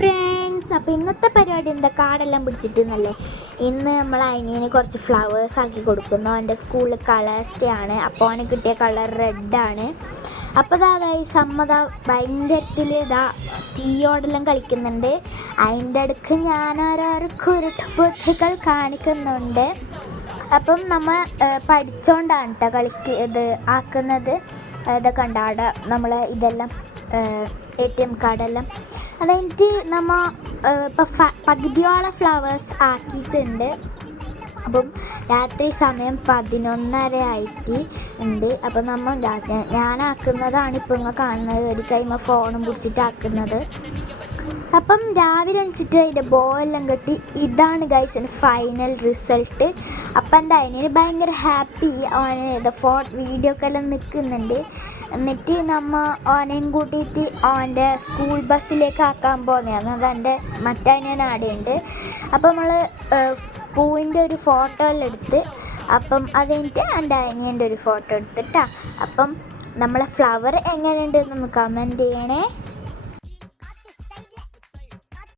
Friends, അപ്പോൾ ഇന്നത്തെ പരിപാടി എന്താ, കാടെല്ലാം പിടിച്ചിട്ടെന്നല്ലേ. ഇന്ന് നമ്മൾ അതിനെ കുറച്ച് ഫ്ലവേഴ്സ് ആക്കി കൊടുക്കുന്നു. അവൻ്റെ സ്കൂളിൽ കളേഴ്സ് ഡേ ആണ്. അപ്പോൾ അവന് കിട്ടിയ കളർ റെഡാണ്. അപ്പോൾ ഈ സമ്മത ഭയങ്കരത്തിൽ തീയോടെല്ലാം കളിക്കുന്നുണ്ട്. അതിൻ്റെ അടുക്ക് ഞാൻ ഓരോരോ കുരുട്ടുപൊത്തുകൾ കാണിക്കുന്നുണ്ട്. അപ്പം നമ്മൾ പഠിച്ചുകൊണ്ടാണ് കേട്ടോ ഇത് ആക്കുന്നത്. ഇതൊക്കെ ഉണ്ടാടെ നമ്മൾ ഇതെല്ലാം ATM കാർഡെല്ലാം അത് കഴിഞ്ഞിട്ട് നമ്മൾ ഇപ്പോൾ പകുതിയോളം ഫ്ലവേഴ്സ് ആക്കിയിട്ടുണ്ട്. അപ്പം രാത്രി സമയം 11:30 ആയിട്ട് ഉണ്ട്. അപ്പം നമ്മൾ ഞാനാക്കുന്നതാണ് ഇപ്പോൾ നിങ്ങൾ കാണുന്നത്. ഒരു കൈമ ഫോണും പിടിച്ചിട്ട് ആക്കുന്നത്. അപ്പം രാവിലെ എണിച്ചിട്ട് അതിൻ്റെ ബോളെല്ലാം കെട്ടി. ഇതാണ് ഗൈസ് ഫൈനൽ റിസൾട്ട്. അപ്പം എൻ്റെ അതിന് ഭയങ്കര ഹാപ്പി. അവന് വീഡിയോ ഒക്കെ എല്ലാം നിൽക്കുന്നുണ്ട്. എന്നിട്ട് നമ്മൾ ഓനെയും കൂട്ടിയിട്ട് അവൻ്റെ സ്കൂൾ ബസ്സിലേക്ക് ആക്കാൻ പോകുന്നതാണ്. അതെൻ്റെ മറ്റനിയൻ ആടെയുണ്ട്. അപ്പം നമ്മൾ പൂവിൻ്റെ ഒരു ഫോട്ടോ എല്ലാം എടുത്ത്, അപ്പം അത് കഴിഞ്ഞിട്ട് എൻ്റെ അനിയൻ്റെ ഒരു ഫോട്ടോ എടുത്തിട്ടാണ്. അപ്പം നമ്മളെ ഫ്ലവർ എങ്ങനെയുണ്ടെന്ന് കമൻറ്റ് ചെയ്യണേ.